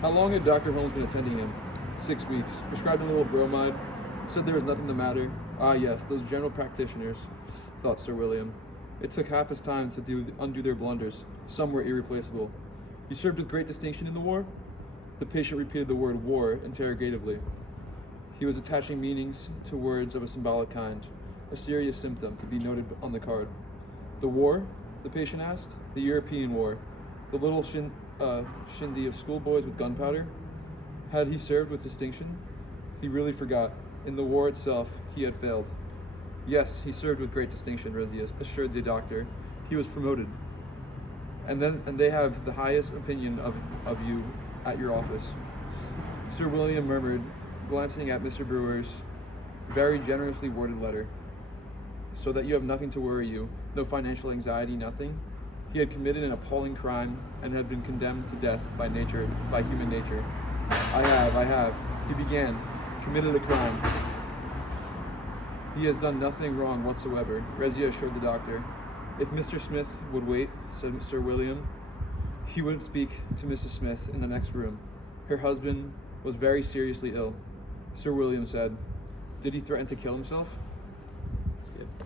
How long had Dr. Holmes been attending him? 6 weeks. Prescribed a little bromide. Said there was nothing the matter. Ah, yes, those general practitioners, thought Sir William. It took half his time to undo their blunders. Some were irreplaceable. You served with great distinction in the war? The patient repeated the word war interrogatively. He was attaching meanings to words of a symbolic kind, a serious symptom to be noted on the card. The war? The patient asked. The European war. The little shindy of schoolboys with gunpowder? Had he served with distinction? He really forgot. In the war itself, he had failed. Yes, he served with great distinction, Rezia assured the doctor. He was promoted. And they have the highest opinion of you at your office. Sir William murmured, glancing at Mr. Brewer's very generously worded letter. So that you have nothing to worry you, no financial anxiety, nothing. He had committed an appalling crime and had been condemned to death by human nature. I have, he began, committed a crime. He has done nothing wrong whatsoever, Rezia assured the doctor. If Mr. Smith would wait, said Sir William, he would speak to Mrs. Smith in the next room. Her husband was very seriously ill. Sir William said, "Did he threaten to kill himself?" That's good.